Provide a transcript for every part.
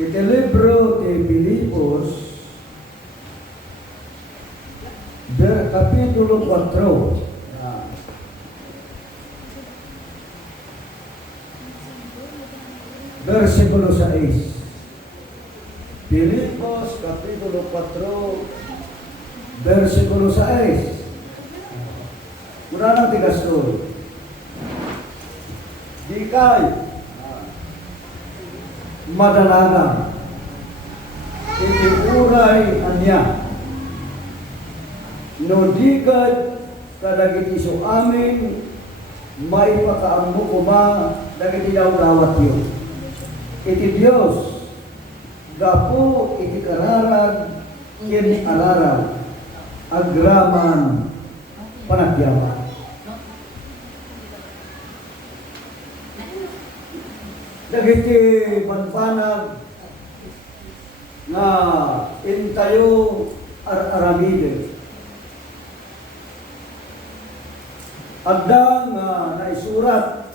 Iti libro de Filipos, Kapitulo 4. Versikulo 6. Filipos, Kapitulo 4, Versikulo 6. Mula ng tigasol. Di kay madalaga itiuray anya no digad kadagiti so amin maipakaammo ko ba dagiti dawdawat yo iti Dios gapo iti kararag yen alarag agraman panagyaman. Dagiti manpanag na intayo aramide. Adda nga naisurat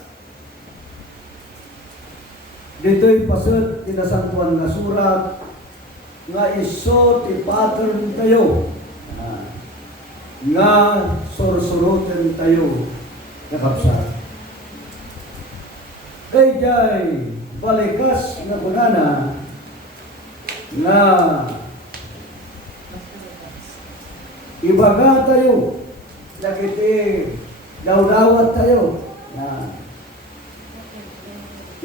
dito'y pasad tinasantuan nga surat nga iso ti pattern tayo nga sursurutin tayo kakapsat. Kay jay balikas na kunana na ibaga tayo dagiti dawdawat tayo na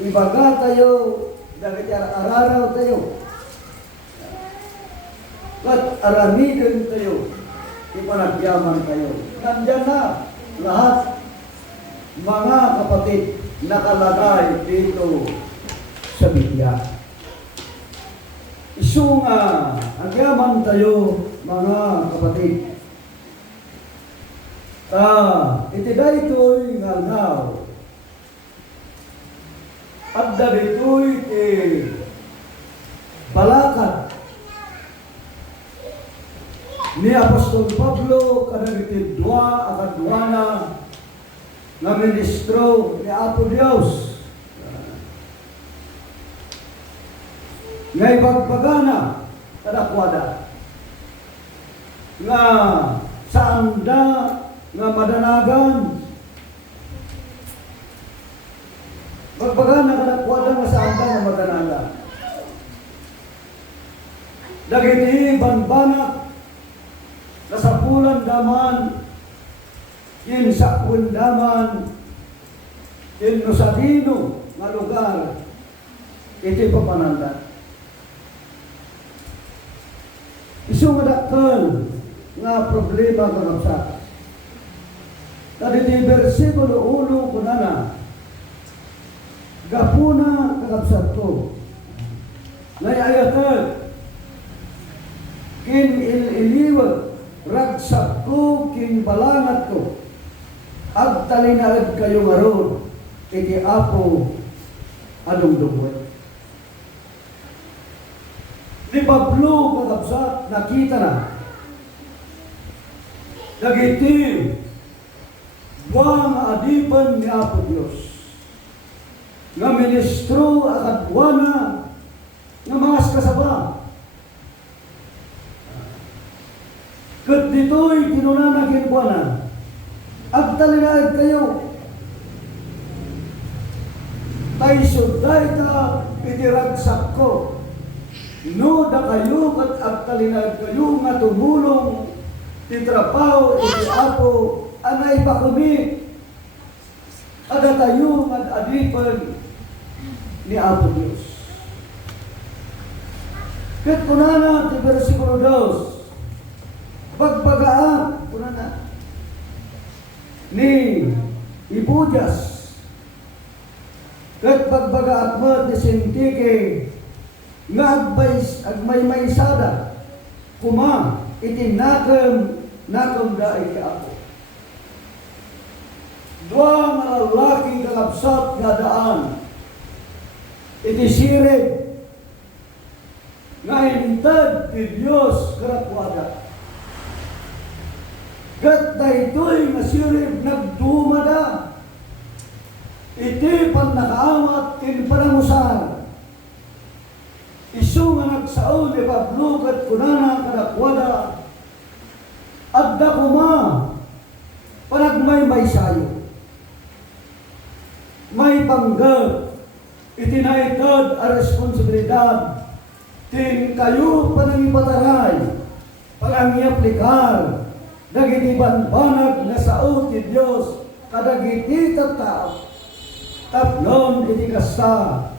ibaga tayo dagiti araraw tayo at aramidin tayo ipanagyaman tayo. Nandyan na lahat mga kapatid nakalagay dito sa Biblia. Isu nga agyaman tayo mga kapatid. Iti daytoy ngalngaw at daytoy ti balakat ni Apostol Pablo kadagiti dua akadwana na ministro ni Apo Dios nga ibagbagana kadakwada nga saanda nga madanagan bagbagana kadakwada nga saanda nga madanagan dagiti banbanat nasapulan daman yin sa kundaman yin no sa dino nga lugar iti papananda. Isu nga dakkel nga problema kakapsat. Kaditi versikulo 1 kunana gapuna kakapsat ko ngayayatan kin iliwag ragsak ko kin balangat ko at talinaad kayo ngaron iti Apo adong dugwet. Ni Pablo kakabsat nakita na dagiti buwang adipan ni Apo Dios nga ministro at adwana nga mga kasaba ket dito'y kinunana kinbuanan at talinaad kayo tay suday ta itiragsak ko no da kayo at talinaad kayo nga tumulong titrapaw iti Apo anay pakumi ada tayo nga adipan ni Apo Dios. Ket kunana ti versikulo 2 pagpagaan kunana ni Ibudyas ket pagpagaat mo ni Sintike nga agmaymaysada kuma iti nakam da iti Apo. Dua nga lalaki kakabsat nga daan iti sirib nga intad ti Dios karakwada. Ket daytoy nga sirib nagdumada iti pan nakaawat ken panamusar Isu nga nagsaon ni Pablo kat kunana kadakwada adda kuma panagmay may sayo. May panggap itinaitad a responsibilidad tin kayo panangipataray panangiaplikar dagiti banbanag na saot ti Dios kadagiti tattao tapnon iti kasta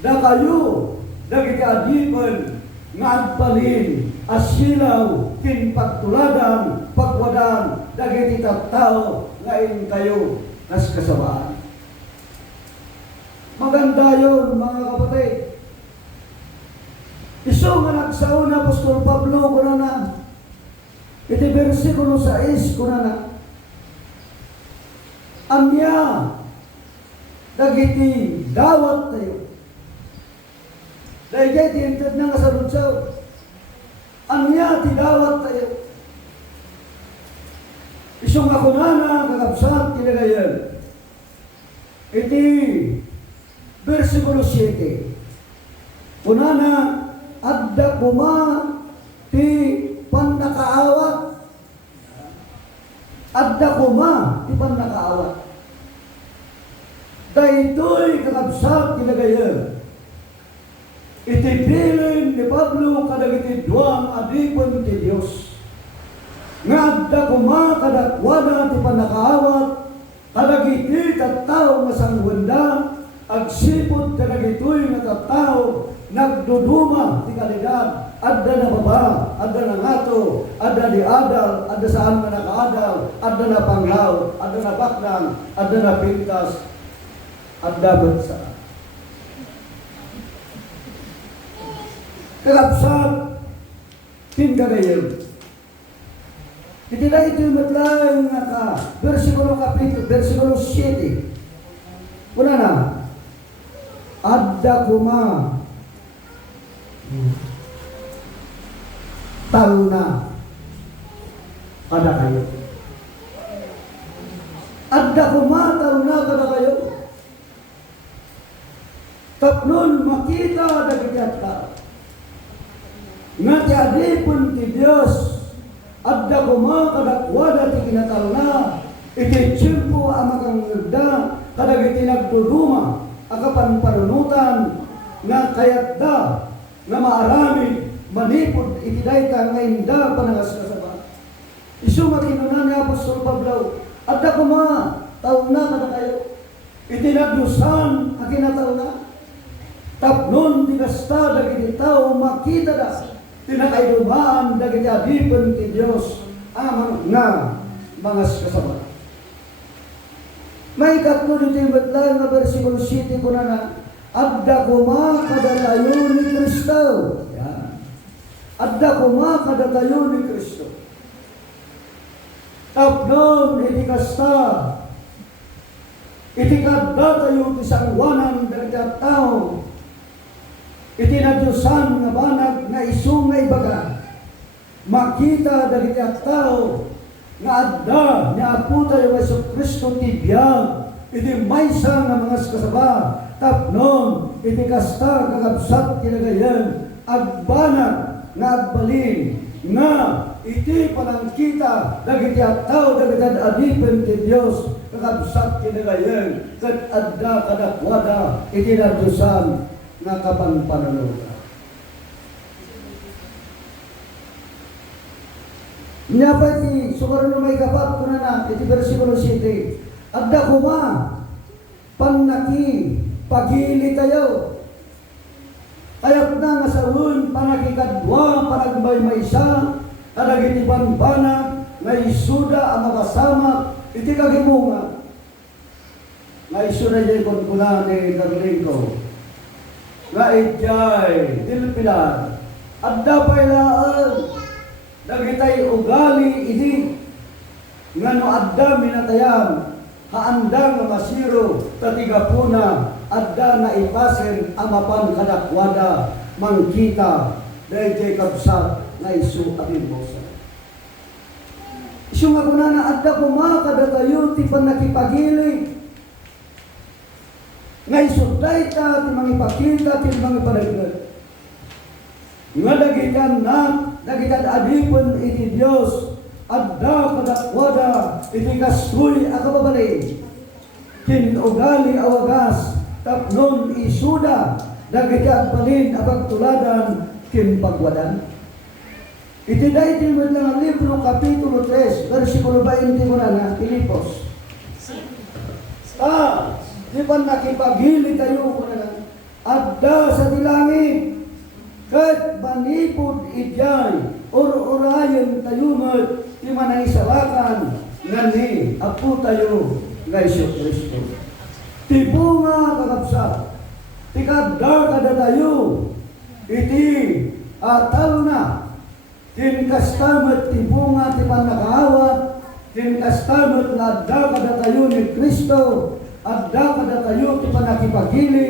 da kayo dagiti adipen nga agbalin asilaw kin pagtuladan pagwadan dagiti tattao nga in kayo nas kasabaan. Maganda yun mga kapatid. Isu nga nagsauna Apostol Pablo kunana iti versikulo 6 kunana anya dagiti dawat tayo dahil ti intad na nga sa lutsaw anya ti dawat tayo isu nga kunana kakabsat kinagayan iti versikulo 7 kunana adda kuma ti pannakaawat adda kuma ti pannakaawat daytoy kakabsat kinagayan iti bilin ni Pablo kadagiti duang adipon ti Dios nga adda kuma kadakwada ti pannakaawat kadagiti tattao nga sangwenda agsipod kadagitoy nga tattao nagduduma ti kalidad adda na baba adda na ngato adda di adal adda saan nga nakaadal adda na panglaw adda na baklang adda na pintas adda bansa kakabsat tingkagayon iti na ito yung matlang nga ka versikulo 7 una na adda kuma taon na kada kayo adda kuma taon na kada kayo tapnon makita dagiti atta nga ti adipon ti Dios adda kuma kadakwada ti kinatal na iti tiyempo amakang nagda kadagiti nagduduma akapan panunutan nga kayat da nga maarami manipod iti dayta nga inda panangas kasaba. Isu makinunan ni Apostol Pablo adda kuma taon na kada kayo iti nagdusan a kinataw na tapnon ti kasta dagiti tao makita da tinakaidumaan dagiti adipon ti Dios amang nga mga kasaba. May katlo dito yung batlang na versikulo 7 ko na adda kuma kadatayo ni Kristo. Yan. Adda kuma kadatayo ni Kristo. Tapnon iti kasta iti kadatayo ti sangwanan dagiti tao iti nadyusan nga banag nga isu nga ibaga makita dagiti tao nga adda ni Apo tayo Yesu Kristo ti biyag iti maysa nga mga kasaba tapnon iti kasta kakabsat kinagayan agbanag nga agbalin nga iti panangkita dagiti tao dagiti adipen ti Dios kakabsat kinagayan ket adda kadakwada iti nadyusan nga kapanpanunutan. Nya pa iti sukaron may kapat ko na iti versikulo 7 adda kuma pannaki pagili tayo kayat na nga sawun panakikadwa panagmaymaysa kadagiti banbanag nga isuda ang makasama iti kagimunga nga isuda jay kunkunan ni darling ko nga ijay dilpilan adda pailaan dagitay ugali idi ngano adda minatayan haanda nga masiro tatigapuna adda na ipasen amapan kadakwada mangkita dayjay kabsat nga isu abimbosa isu nga kunana adda kuma kadatayo ti panakipagili nga isu dayta ti mangipakita ti mangipanagad nga dagitan adipon iti Dios adda kadakwada iti kastoy a kababalin kin ugali awagas tapnon isuda dagiti agbalin a pagtuladan kin pagwadan. Iti dayti met lang libro kapitulo 3 bersikulo 20 na Filipos. Di pa nakipagili tayo ko na adda sa tilangit kat manipod ijay or-orayan tayo mat di manaisalakan ngani apo tayo nga Isu Kristo. Ti bunga kakabsa ti kadda kada tayo iti atal na tin kastamat ti bunga ti panakaawat tin kastamat na adda kada tayo ni Kristo adda kada tayo ti panakipagili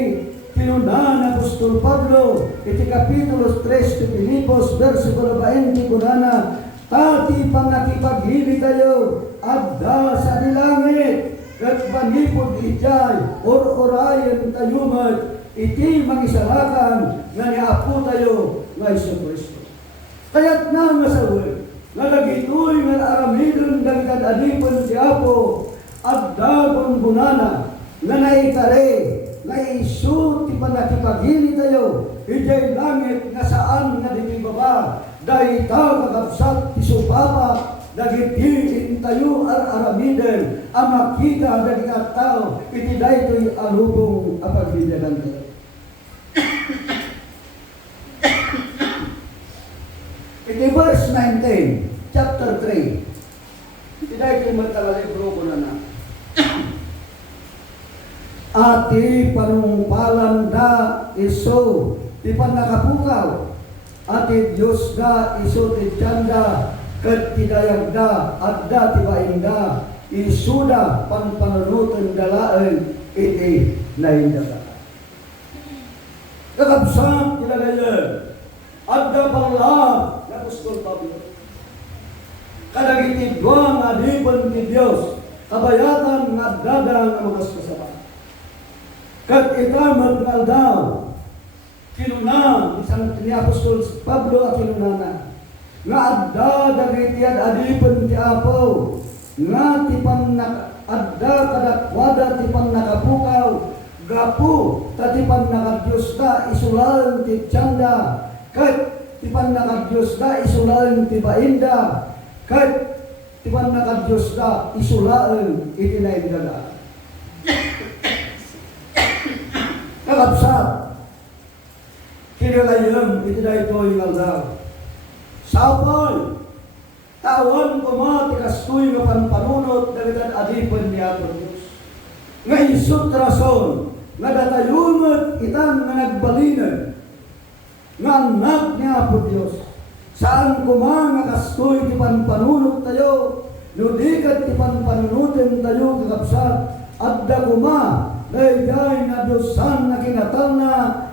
Pinunahan ng Apostol Pablo, iti kapitulo 3 ti Filipos, versikulo 20 kunana, tati pang nakipaghili tayo, adda sa dilangit, kat panipod ijay, or-orayan tayo mat, iti mangisalakan, nga niapo tayo, nga Isu Kristo. Kaya't na nga sa word, nga nagitoy nga aramidon dagitad adipon si Apo, adda kong bunana, nga naikare, na Isu ti panakipagili tayo ijay langit nga saan nga di baba dayta kakabsat ti supapa dagiti tayo aramiden ang makita dagiti tao iti daytoy alubong a pagbibiyagan tayo. Iti verse 19 chapter 3 iti daytoy magtagalibro ko na ati panumpalan da Isu ti panakapukaw ati Diyos da Isu ti tiyanda ket ti dayag da adda ti bainda Isu da panpanunutan dalaen iti nainda. Kakabsat ti dagayan adda pala na Apostol Pablo kadagiti dua nga adipon ti Dios kabayatan nga adda nga mga kasama. Kat itamat nga daw, kinuna, isang ni Apostol Pablo at kinunana, nga adda dagiti adipon ti Apo, nga tipan adda kadakwada tipan nakapukaw, gapu, tatipan nakadiyos da isulaan ti tiyanda, kat tipan nakadiyos da isulaan ti bainda, kat tipan nakadiyos da isulaan iti nainda da. Kakabsat, kinalayan iti na ito yung aldaw. Sapal, tawan ko ti kastoy nga panpanunot dagiti adipon ni Apo Diyos. Nga isut rason, nga datayunot itang nga nagbalinan, nga anak ni Apo Diyos. Saan kuma nga kastoy ti panpanunot tayo, nudikat ti panpanunutin tayo kakabsat, adda kuma, dayday na dosan na kinatal na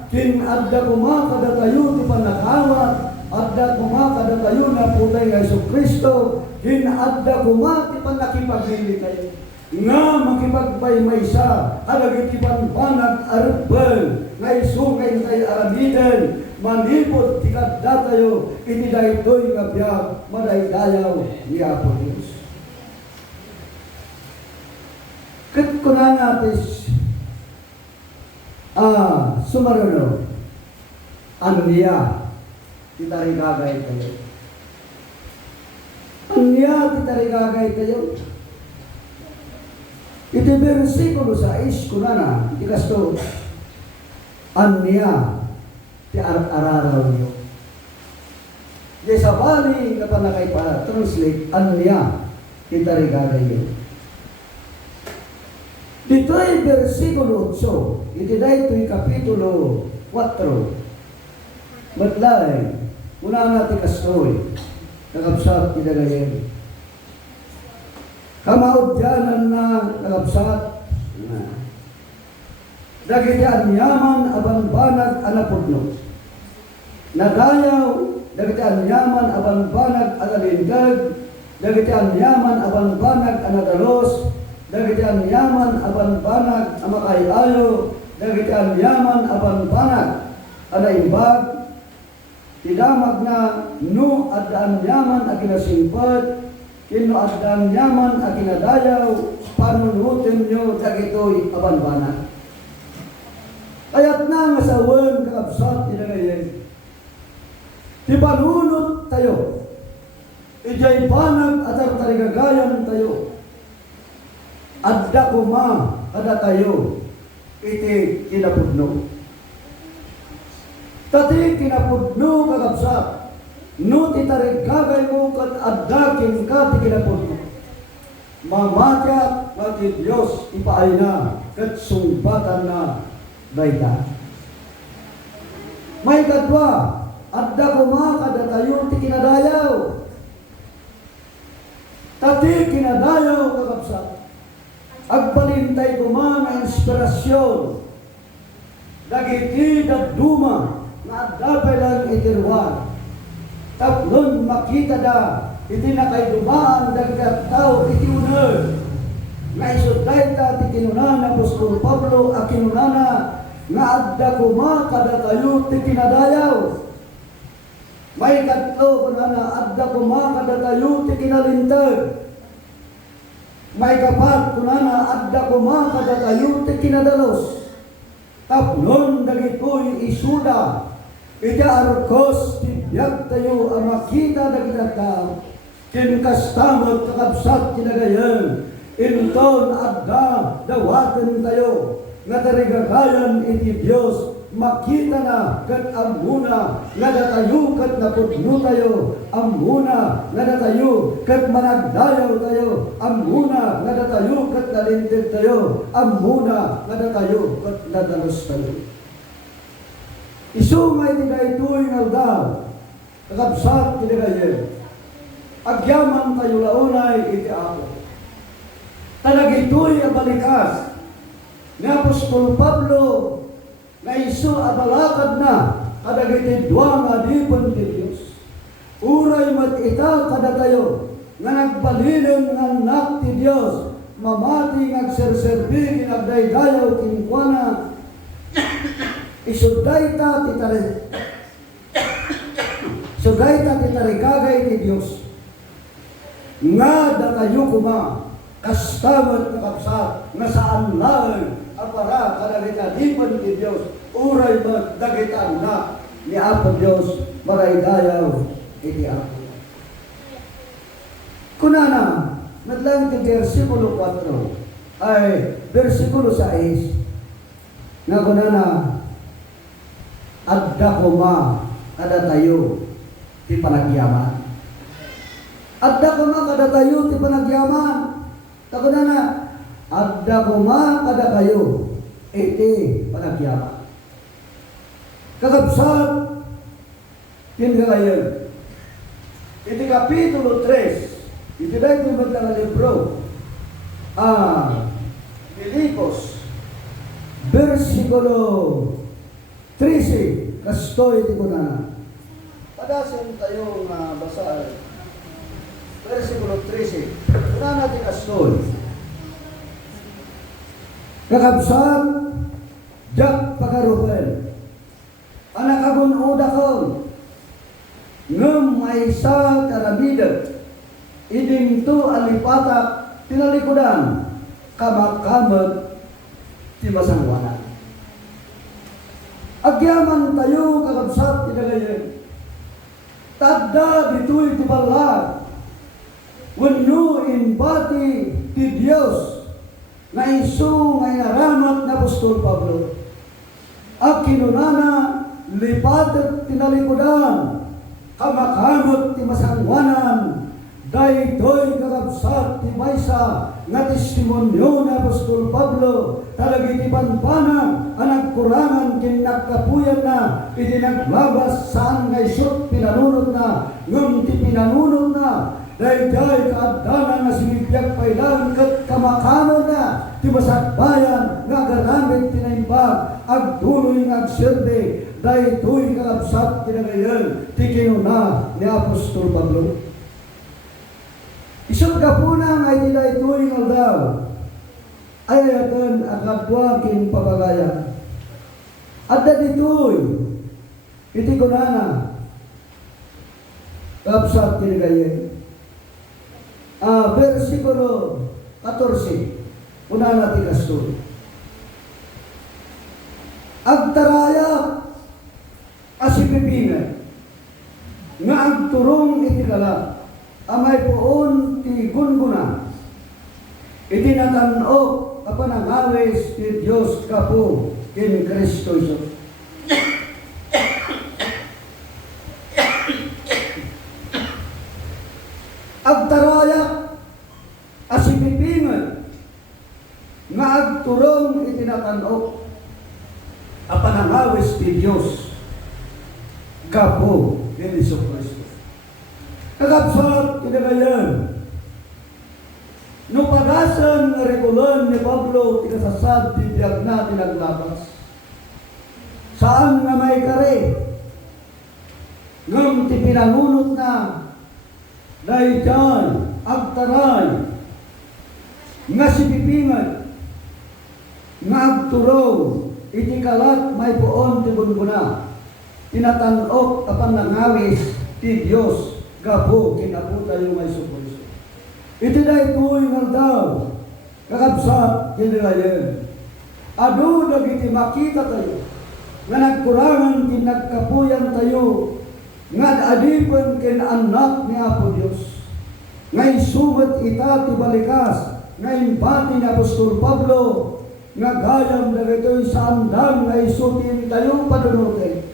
kin adda kumakada tayo ti panakawat adda kumakada tayo na putay nga Isu Kristo kin adda kumati panakipagili tayo nga makipagpaymaysa adagiti panpanag arbel nga Isu kay tayo aramiden manipod ti kadda tayo iti daytoy nga biag madaydayaw ni Apo Dios. Ket kuna natis sumaruno anya titarigagay tayo. Anya titarigagay tayo. Iti versikulo 6 kunana iti kasto anya ti araraw nyo. Di sa bali nga panakay pa translate anya titarigagay nyo. Dito'y versikulo 8, iti daytoy kapitulo 4. Batlay, una natin kastoy, nakabsat ti dagayan. Kamaudyanan na nakabsat, dagiti anyaman abanbanag anapudno. Nadayaw, dagiti anyaman abanbanag analindag, dagiti anyaman abanbanag anadalos, dagiti anyaman abanbanag amakayayo, dagiti anyaman abanbanag anaimbag, tidamag na no adaan yaman a kinasingpad, kino adaan yaman a kinadayaw, panunutin nyo dagitoy abanbana. Kaya't na nga sa wan kakabsat tinagayin, ti panunot tayo, ijay panag at ang tarigagayan tayo, adda kuma kada tayo, iti kinapudno. Tati kinapudno kakabsat, no ti tarigagay mo kat addakin ka ti kinapudno. Mamatyak nga ti Diyos ipaay na, kat sumbatan na dayta. May kadwa, adda kuma kada tayo ti kinadayaw. Tati kinadayaw kakabsat, agbalintay kuma na inspirasyon, dagiti daduma, na adapay lang itirwan. Taplon makita da, iti na kay dumaan dagat tao iti uner. Nga isuday ta ti kinunana Apostol Pablo a kinunana nga adda kuma kada tayo ti kinadayaw. May katlo kunana adda kuma kada tayo ti kinalintag. May kapat kunana adda kuma kada tayo ti kinadalos. Taplon dagitoy isuda, iti arkos ti biyag tayo ang makita dagita tao, kinkastamot kakabsat kinagayan, inton adda dawaten tayo, nga tarigagayan iti Diyos, makita na kat amuna, nga datayo kat napudno tayo, amuna, nga datayo kat managdayaw tayo, amuna, nga datayo kat nalintig tayo, amuna, nga datayo kat nadalos tayo. Isumay ti daytoy nga daw, kakabsat kinagayan, agyaman tayo launay iti ako. Tanagitoy abalikas, ni Apostol Pablo, na iso abalakad na, kadagiti dua nga dipon ti Diyos. Uray matita kada tayo, nga nagbalinan nga anak ti Diyos, mamati nga agserserbi, kinagdaydayaw, kinkwana, isuday ta ti tarigagay ti Diyos. Nga datayo kuma, kastamat na kapsat, nga saan lang, apara kadagita dipon ti Diyos, uray magdagita na ni Apo Diyos, maraydayaw iti Apo. Kunana, nadlang ti versikulo 4, ay versikulo 6, nga kunana, adda kuma kada tayo ti panagyaman. Adda kuma kada tayo ti panagyaman. Takuna na, adda kuma kada kayo iti panagyaman. Kakabsat kinagayan. Iti kapitulo 3, iti dahil yung maglang libro, Filipos, versikulo 13, kastoy iti kunana. Padasin tayo nga basa, versikulo 13, kunana iti kastoy. Kakabsat, jak pagarupen, anak agun udakon, ngem maisa karabidet, iding tu alipatak tinalikudan, kamak-kamak ti masangwanan. Agyaman tayo kakabsat tinagayin, tadda dito'y tibalag, wenno inbati ti Diyos, na isu nga inaramat na Apostol Pablo. At kinunana, lipatet tinalikudan, kamakhamot ti masangwanan, daytoy kakabsat ti maysa, nga testimonyo na Apostol Pablo, talagiti panpanang, ang kurangan kinakapuyan na, iti naglabas saan nga isot pinanunod na, ngum ti pinanunod na, dayjay kaaddanan nga sinibiyag pailan kat kamakanon na ti masakbayan nga garamit tinaimbag agduloy nga agserbe daytoy kakabsat kinagayan ti kinuna ni Apostol Pablo. Isot kapuna nga iti daytoy nga daw ayatan akadwa kin papagaya adda ditoy iti kunana Kapsat kinigayen. Versikulo 14. Una natin kasto. Agtaraya asipipinay nga agturong iti kala amay poon ti gunguna iti natanok kapanangawes ti Diyos kapo kin Kristo Isus. Agtaraya asipipinay nga agturong iti natanok apanangawes ti Diyos kapo ken Hesus Kristo. Kagabsat kinagayan no pagasan nga regulon ni Pablo tinasasad ti biyag na tinaglabas saan nga may kare ngam ti pinangunot na dayjay agtaray nga sipipingan nga agturo iti kalat may poon ti bunbuna tinatanok apan nangawis ti Dios gabo kinapo tayo nga Hesus Kristo. Iti daytoy nga daw kakabsat kinirayen adu dagiti makita tayo nga nagkurangan kin nagkapuyan tayo nga adipen ken anak ni Apo Dios nga isumet ita ti balikas nga impati ni Apostol Pablo nga gayam dagitoy sa andang nga isutin tayo panunutin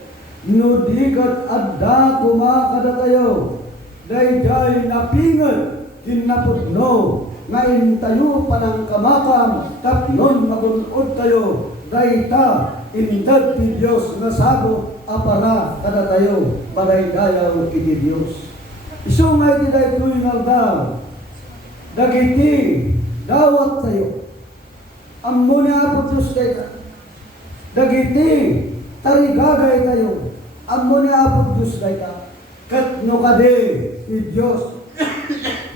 no dikat adda kumakada tayo dayjay napingan kinapudno nga intayo panang kamakam tatlon magunod tayo dayta indag ti Dios nga sagot apara kada tayo badaydayaw iti Dios. Isu nga iti daytoy nga daw dagiti dawat tayo ammo ni Apo Diyos dayta dagiti tarigagay tayo ammo ni Apo Diyos dayta kat no kade ti Diyos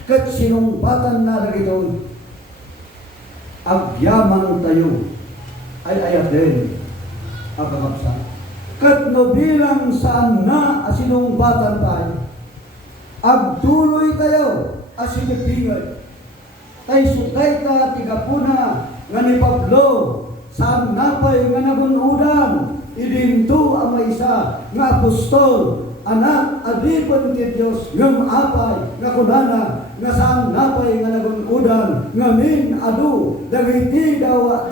kat sinumbatan na dagitoy agyaman tayo ay ayat din agkakapsa kat no bilang saan na asinumbatan tayo agtuloy tayo asinipingay tay sukay ta tigapuna nga ni Pablo saan napay nga nagunudan idinto ang may isa nga apostol anak adipon ti Dios ngem apay nga kunana nga saan napay nga nagunudan ngamin adu dagiti dawat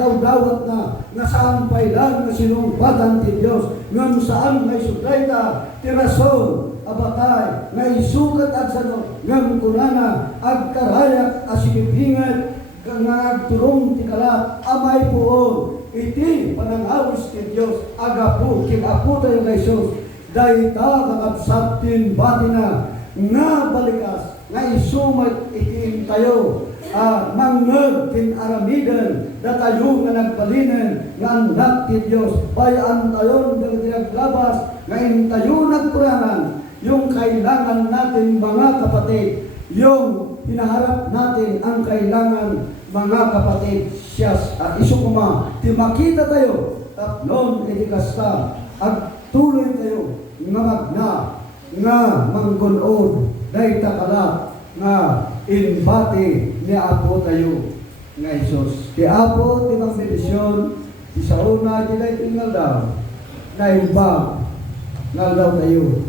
na nga saan paylan nga sinumpatan ti Dios ngem saan may sudayta ti rason abatay nga isukat at sano ngem kunana agkarayak asinipingat nga agturong ti kalat amay poon iti panangawis ti Dios agapu ken apo tayo nga Hesus dayta kakabsat tin batina nga balikas nga isumat iti tayo mangeg ken aramidan datayo nga nagbalinen nga anak ti Dios bayan tayon dagiti naglabas nga intayo nagkurangan yung kailangan natin mga kapatid yung hinaharap natin ang kailangan mga kapatid siya iso kuma ti makita tayo tatlon iti kasta at tuloy tayo nga magna nga manggunod dayta kala nga inbati ni Apo tayo nga Hesus ti Apo ti benedisyon ti sauna ti daytoy nga daw na imbag nga daw tayo